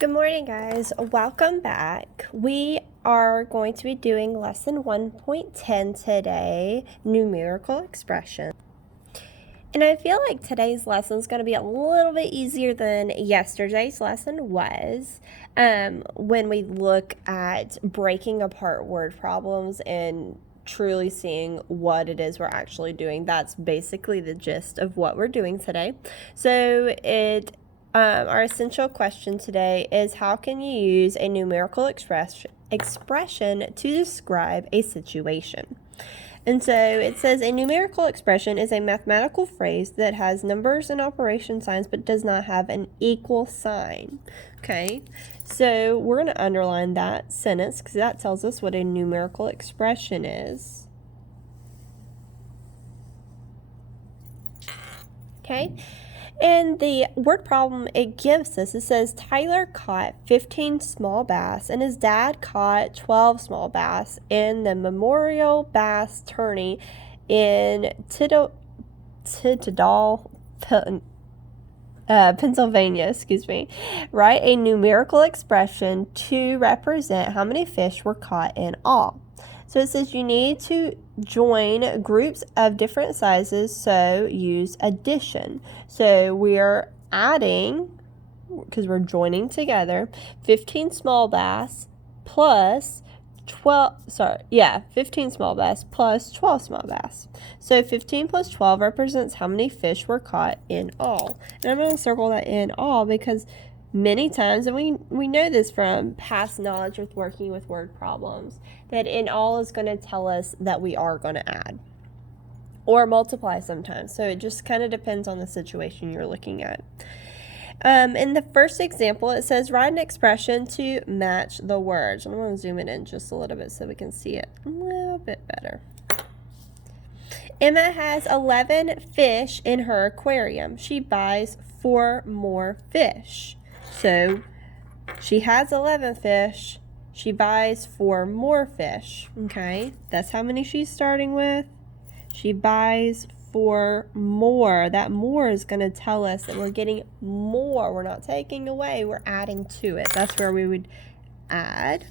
Good morning, guys. Welcome back. We are going to be doing lesson 1.10 today, numerical expression. And I feel like today's lesson is going to be a little bit easier than yesterday's lesson was when we look at breaking apart word problems and truly seeing what it is we're actually doing. That's basically the gist of what we're doing today. So our essential question today is, how can you use a numerical expression to describe a situation? And so it says a numerical expression is a mathematical phrase that has numbers and operation signs but does not have an equal sign. Okay, so we're going to underline that sentence because that tells us what a numerical expression is. Okay. And the word problem it gives us, it says Tyler caught 15 small bass and his dad caught 12 small bass in the Memorial Bass Tourney in Tidal, Pennsylvania, Write a numerical expression to represent how many fish were caught in all. So it says you need to join groups of different sizes, so use addition. So we're adding, because we're joining together, 15 small bass plus 15 small bass plus 12 small bass. So 15 plus 12 represents how many fish were caught in all. And I'm going to circle that in all because many times, and we know this from past knowledge with working with word problems, that in all is going to tell us that we are going to add or multiply sometimes. So it just kind of depends on the situation you're looking at. In the first example, it says write an expression to match the words. I'm going to zoom it in just a little bit so we can see it a little bit better. Emma has 11 fish in her aquarium. She buys 4 more fish. So she has 11 fish. She buys 4 more fish. Okay, that's how many she's starting with. She buys 4 more. That more is going to tell us that we're getting more. We're not taking away, we're adding to it. That's where we would add.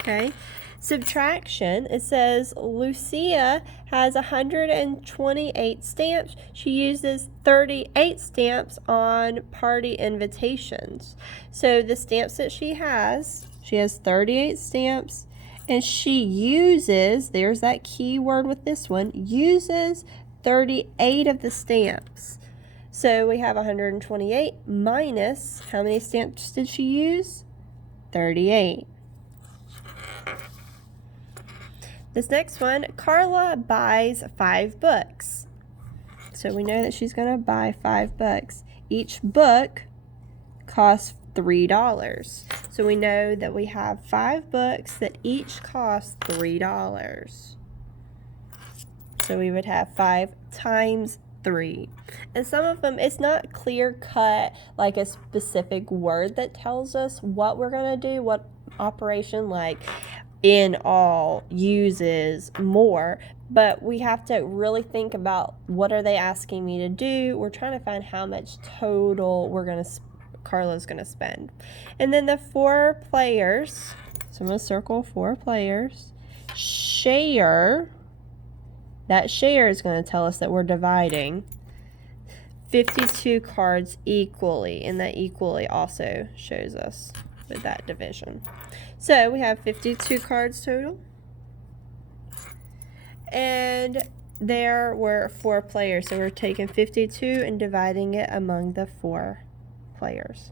Okay. Subtraction, it says Lucia has 128 stamps. She uses 38 stamps on party invitations. So the stamps that she has 38 stamps, and she uses, there's that key word with this one, uses 38 of the stamps. So we have 128 minus, how many stamps did she use? 38. This next one, Carla buys 5 books. So we know that she's going to buy 5 books. Each book costs $3. So we know that we have 5 books that each cost $3. So we would have 5 times 3. And some of them, it's not clear cut like a specific word that tells us what we're going to do, what operation, like in all uses more, but we have to really think about what are they asking me to do. We're trying to find how much total Carla's going to spend. And then the 4 players, so I'm going to circle 4 players, share, that share is going to tell us that we're dividing 52 cards equally, and that equally also shows us with that division. So we have 52 cards total, and there were 4 players, so we're taking 52 and dividing it among the 4 players.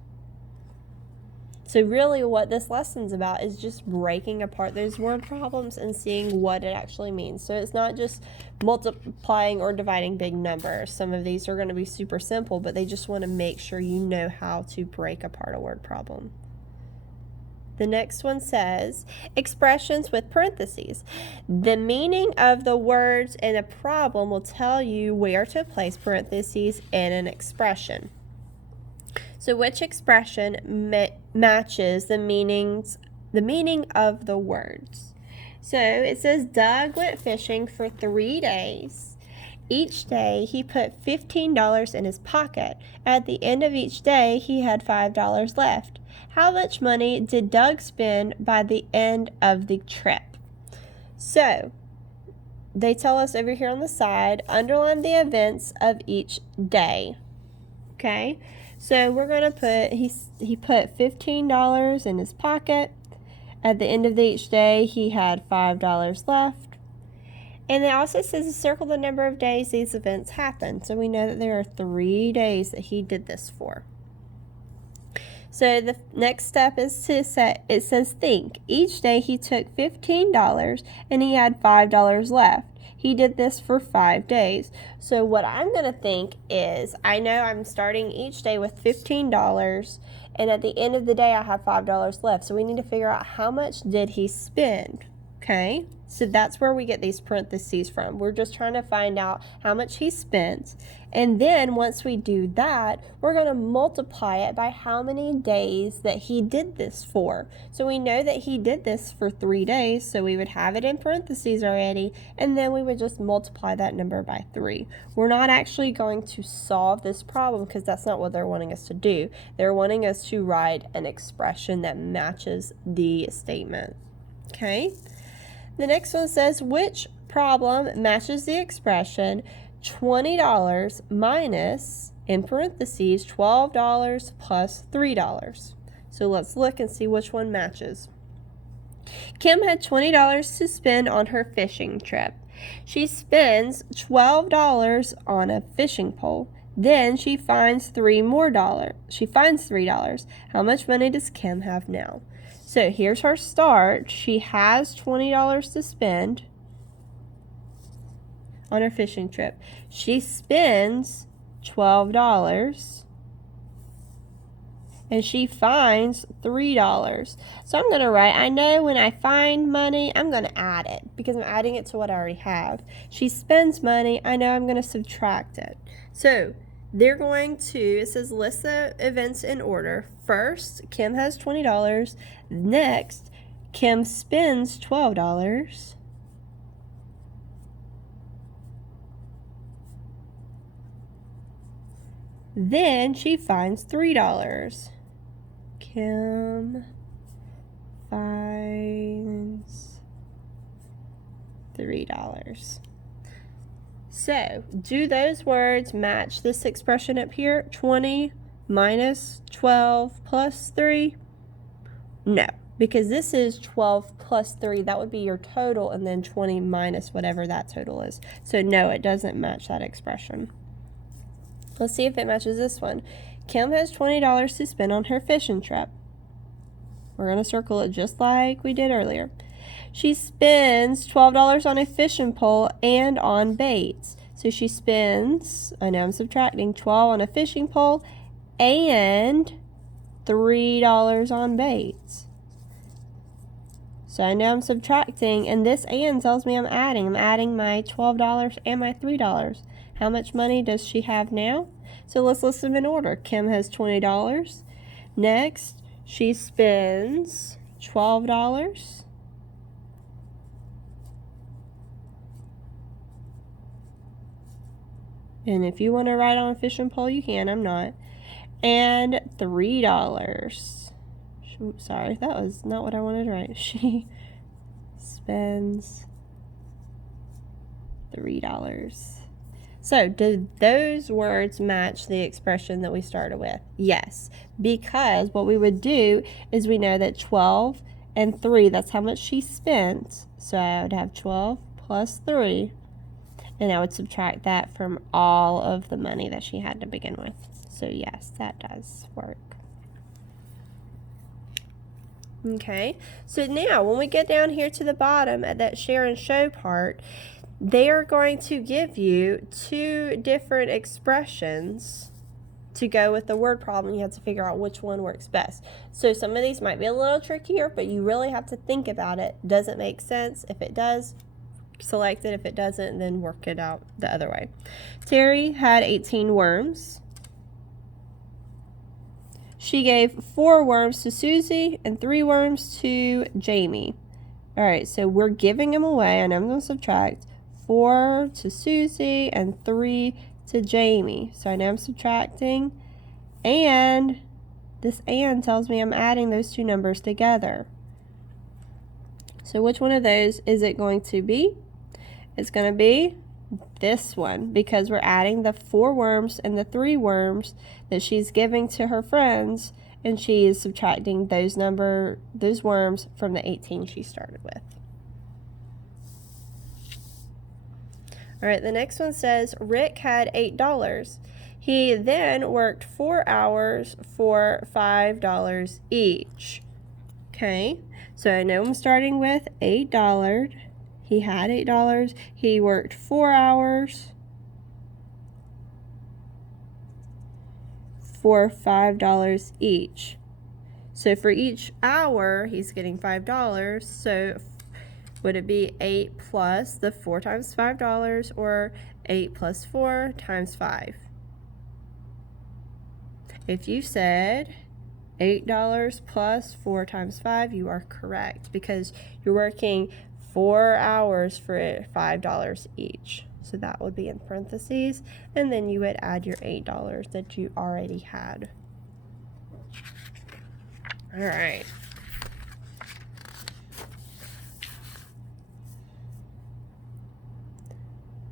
So really what this lesson's about is just breaking apart those word problems and seeing what it actually means. So it's not just multiplying or dividing big numbers. Some of these are going to be super simple, but they just want to make sure you know how to break apart a word problem. The next one says, expressions with parentheses. The meaning of the words in a problem will tell you where to place parentheses in an expression. So which expression matches the meaning of the words? So it says Doug went fishing for 3 days. Each day he put $15 in his pocket. At the end of each day he had $5 left. How much money did Doug spend by the end of the trip? So, they tell us over here on the side, underline the events of each day. Okay? So, we're going to put, he put $15 in his pocket. At the end of each day, he had $5 left. And it also says to circle the number of days these events happened. So we know that there are 3 days that he did this for. So the next step is to set, it says think. Each day he took $15 and he had $5 left. He did this for 5 days. So what I'm going to think is, I know I'm starting each day with $15 and at the end of the day I have $5 left. So we need to figure out how much did he spend. Okay, so that's where we get these parentheses from. We're just trying to find out how much he spent. And then once we do that, we're going to multiply it by how many days that he did this for. So we know that he did this for 3 days, so we would have it in parentheses already, and then we would just multiply that number by 3. We're not actually going to solve this problem because that's not what they're wanting us to do. They're wanting us to write an expression that matches the statement. Okay? The next one says, which problem matches the expression $20 minus, in parentheses, $12 plus $3? So let's look and see which one matches. Kim had $20 to spend on her fishing trip. She spends $12 on a fishing pole. Then she finds $3. How much money does Kim have now? So here's her start. She has $20 to spend on her fishing trip. She spends $12 and she finds $3. So I'm going to write, I know when I find money, I'm going to add it because I'm adding it to what I already have. She spends money. I know I'm going to subtract it. So they're going to, it says list the events in order. First, Kim has $20. Next, Kim spends $12. Then she finds $3. Kim finds $3. So, do those words match this expression up here? 20 minus 12 plus 3? No, because this is 12 plus 3. That would be your total, and then 20 minus whatever that total is. So, no, it doesn't match that expression. Let's see if it matches this one. Kim has $20 to spend on her fishing trip. We're going to circle it just like we did earlier. She spends $12 on a fishing pole and on baits. So she spends, I know I'm subtracting, 12 on a fishing pole and $3 on baits. So I know I'm subtracting, and this and tells me I'm adding. I'm adding my $12 and my $3. How much money does she have now? So let's list them in order. Kim has $20. Next, she spends $12. And if you want to write on a fishing pole, you can. I'm not. And $3. Sorry, that was not what I wanted to write. She spends $3. So, do those words match the expression that we started with? Yes, because what we would do is we know that 12 and 3, that's how much she spent. So, I would have 12 plus 3. And I would subtract that from all of the money that she had to begin with. So yes, that does work. Okay, so now when we get down here to the bottom at that share and show part, they are going to give you 2 different expressions to go with the word problem. You have to figure out which one works best. So some of these might be a little trickier, but you really have to think about it. Does it make sense? If it does, select it. If it doesn't, then work it out the other way. Terry had 18 worms. She gave 4 worms to Susie and 3 worms to Jamie. All right, so we're giving them away, and I'm going to subtract 4 to Susie and 3 to Jamie. So I know I'm subtracting, and This and tells me I'm adding those two numbers together. So which one of those is it going to be? It's going to be this one, because we're adding the 4 worms and the 3 worms that she's giving to her friends, and she is subtracting those worms from the 18 she started with. All right, the next one says Rick had $8. He then worked 4 hours for $5 each. Okay, so I know I'm starting with $8. He had $8. He worked 4 hours for $5 each. So for each hour, he's getting $5. So would it be 8 plus the 4 times $5, or 8 plus 4 times 5? If you said $8 plus 4 times 5, you are correct, because you're working 4 hours for $5 each. So that would be in parentheses, and then you would add your $8 that you already had. All right.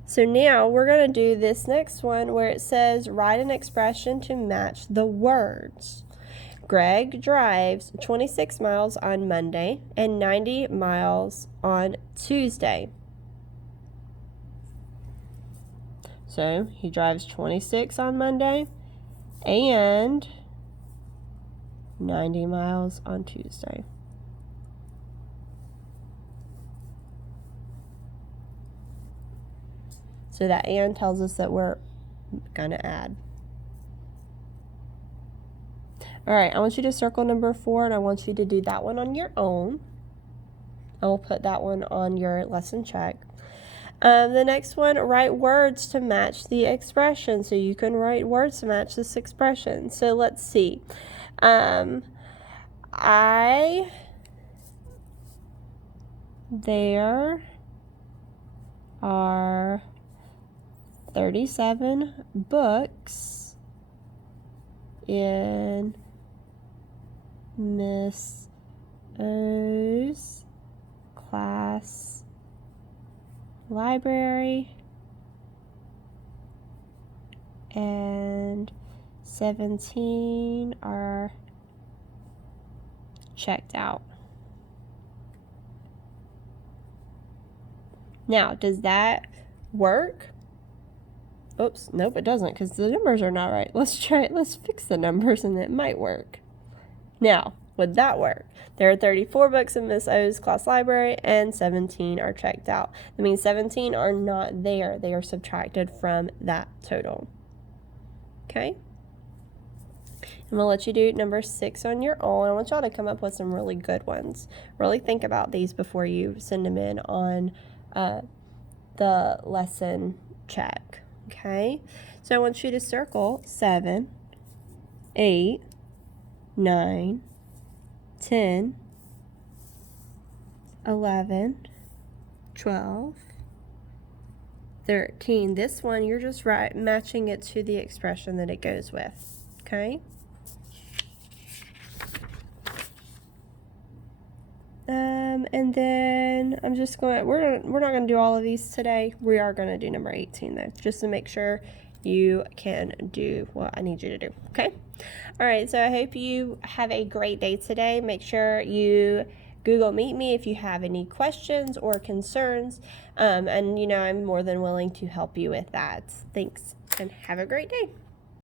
So now we're going to do this next one where it says write an expression to match the words. Greg drives 26 miles on Monday and 90 miles on Tuesday. So he drives 26 on Monday and 90 miles on Tuesday. So that and tells us that we're going to add. All right, I want you to circle number 4, and I want you to do that one on your own. I will put that one on your lesson check. The next one, write words to match the expression. So you can write words to match this expression. So let's see. There are 37 books in Miss O's class library, and 17 are checked out. Now, does that work? Oops, nope, it doesn't, because the numbers are not right. Let's try it. Let's fix the numbers, and it might work. Now, would that work? There are 34 books in Miss O's class library, and 17 are checked out. That means 17 are not there. They are subtracted from that total. Okay? I'm going to let you do number 6 on your own. I want y'all to come up with some really good ones. Really think about these before you send them in on the lesson check. Okay, so I want you to circle 7, 8, 9, 10, 11, 12, 13. This one, you're just matching it to the expression that it goes with. Okay. And then I'm just going. We're not going to do all of these today. We are going to do number 18 though, just to make sure you can do what I need you to do. Okay. All right. So I hope you have a great day today. Make sure you Google Meet me if you have any questions or concerns. And I'm more than willing to help you with that. Thanks, and have a great day.